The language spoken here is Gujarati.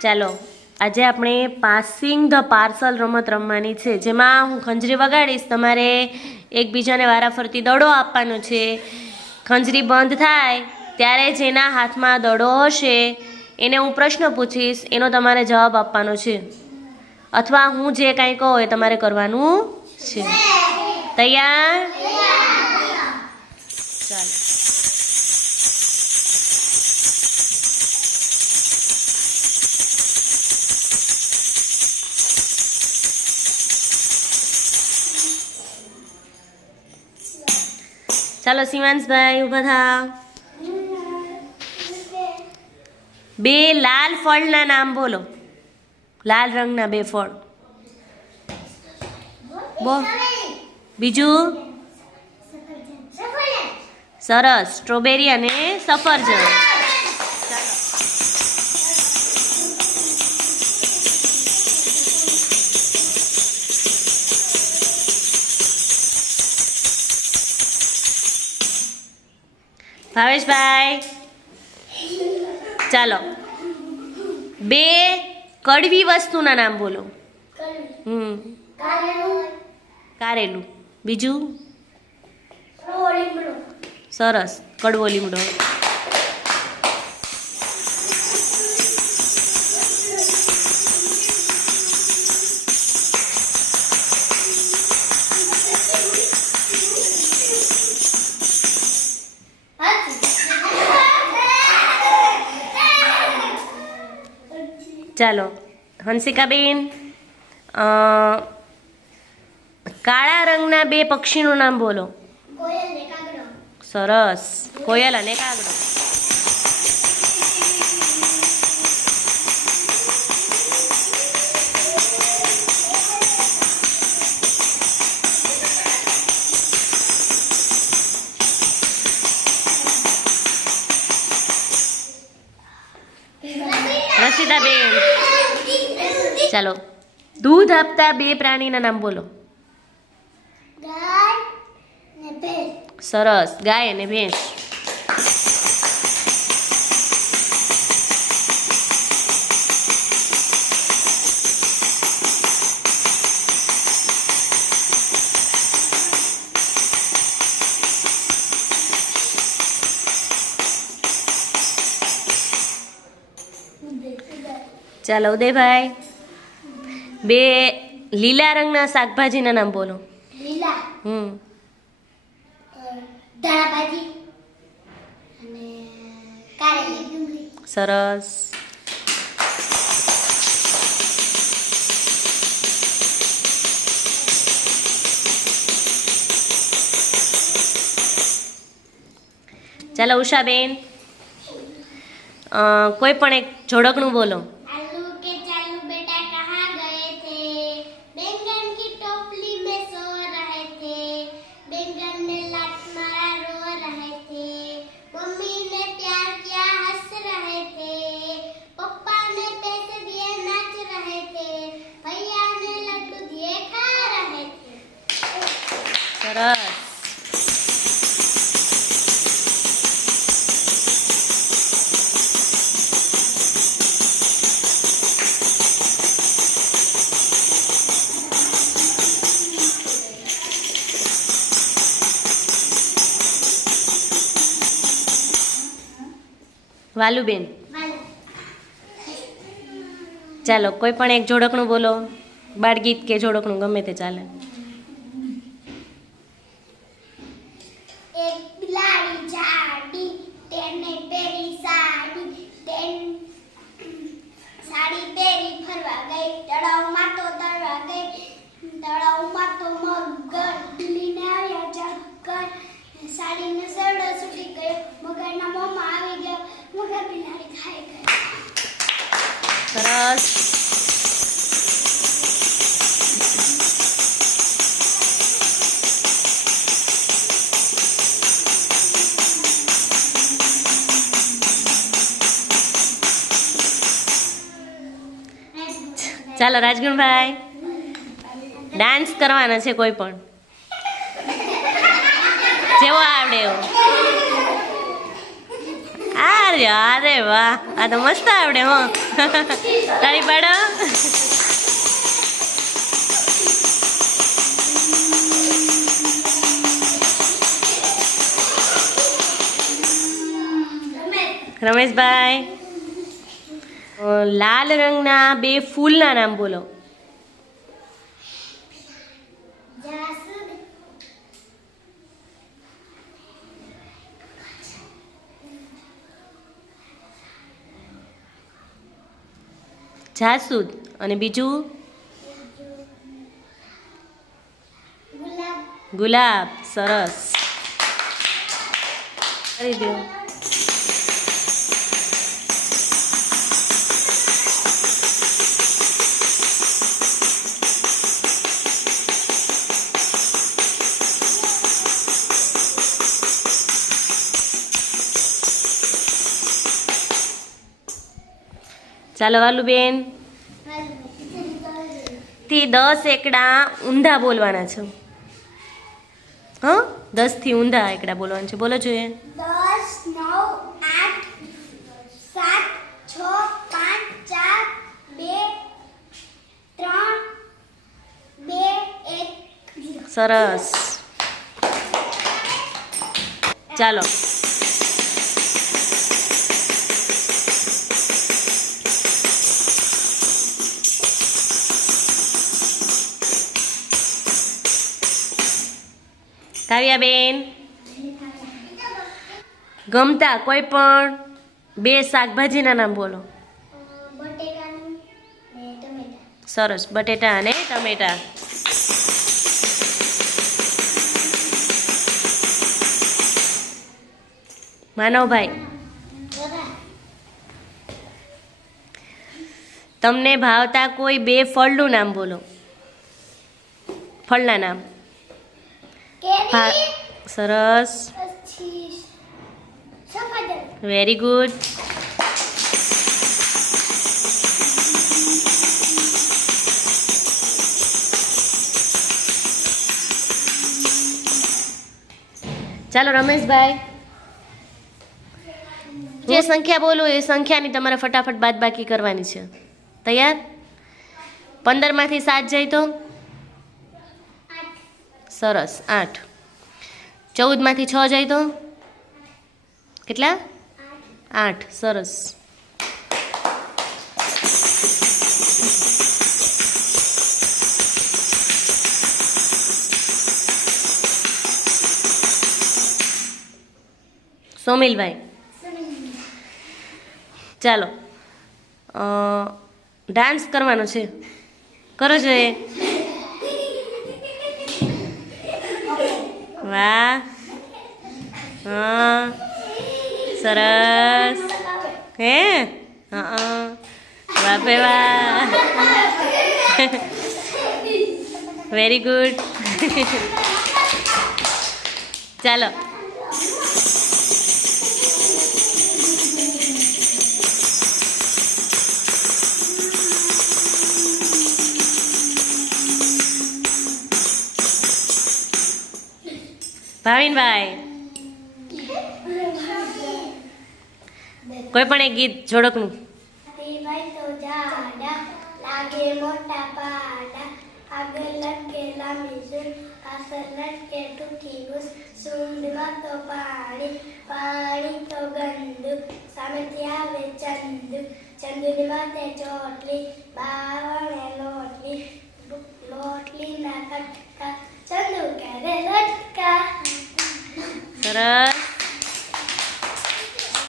ચાલો, આજે આપણે પાસિંગ ધ પાર્સલ રમત રમવાની છે, જેમાં હું ખંજરી વગાડીશ, તમારે એકબીજાને વારાફરતી દડો આપવાનો છે. ખંજરી બંધ થાય, ત્યારે જેના હાથમાં દડો હશે. એને હું પ્રશ્ન પૂછીશ, એનો તમારે જવાબ આપવાનો છે. અથવા હું જે કાંઈ કહું એ તમારે કરવાનું છે. તૈયાર? ચાલો. ચાલો શિવાંશભાઈ ઊભા થા. બે લાલ ફળના નામ બોલો. લાલ રંગના બે ફળ. બો. બીજું? સરસ. સ્ટ્રોબેરી અને સફરજન. ભાવેશભાઈ. ચાલો. બે કડવી વસ્તુના નામ બોલો. હમ. કારેલું. બીજું? સરસ. કડવો લીમડો. ચાલો હંસિકાબેન કાળા રંગના બે પક્ષીનું નામ બોલો. સરસ. કોયલ અને કાગડો રસીદાબેન ચાલો. દૂધ આપતા બે પ્રાણીના નામ બોલો. સરસ. ગાય અને ભેંસ. ચાલો ઉદયભાઈ. બે લીલા રંગના શાકભાજીના નામ બોલો. લીલા. હમ. ધાણાભાજી. અને કારેલી ડુંગળી. સરસ. ચાલો ઉષાબેન. કોઈ પણ એક જોડકનું બોલો. સરસ વાલુબેન. ચાલો કોઈ પણ એક જોડકનું બોલો. બાળગીત કે જોડકનું ગમે તે ચાલે. તળાવમાં તો મગર લઈને આવ્યા ચક્કર. સાડીને સરડો છૂટી ગયો. મગરના મોંમાં આવી ગયો. મગર બિલાડી ખાઈ ગઈ સરસ. ચાલો રાજગુણભાઈ. ડાન્સ કરવાના છે કોઈ પણ. જેવો આવડે એવો. અરે અરે વાહ. આ તો મસ્ત આવડે, હો. તારી પાડો. રમેશભાઈ લાલ રંગના બે ફૂલના નામ બોલો જાસૂદ જાસૂદ અને બીજું? ગુલાબ. સરસ. કરી દો ચાલો વાલુબેન. થી દસ એકડા ઊંધા બોલવાના છે. હ? દસથી ઊંધા એકડા બોલવાના છે. બોલો જોઈએ. દસ નવ આઠ સાત છ પાંચ ચાર બે ત્રણ બે એક સરસ. ચાલો. કાવ્યાબેન ગમતા કોઈ પણ? બે શાકભાજીના નામ બોલો. સરસ, બટેટા અને ટમેટા. માનવભાઈ. તમને ભાવતા કોઈ બે ફળનું નામ બોલો. ફળના નામ. સરસ. વેરી ગુડ ચાલો રમેશભાઈ. જે સંખ્યા બોલું એ સંખ્યાની તમારે ફટાફટ બાદબાકી કરવાની છે. તૈયાર? પંદરમાંથી સાત જાય તો? સરસ, આઠ. ચૌદમાંથી છ જાય તો? કેટલા? આઠ. સરસ. સોમિલભાઈ. ચાલો. ડાન્સ કરવાનો છે. કરો જોઈએ વાહ. હા. સરસ. હે? હા બાપે વાહ વેરી ગુડ ચાલો. ભાવિનભાઈ કોઈ પણ એક ગીત જોડકનું. ચંદુની માથે ચોટલી બાવણે લોટલી લોટલી ના કટકા ચંદુ કરે લટકા? સરસ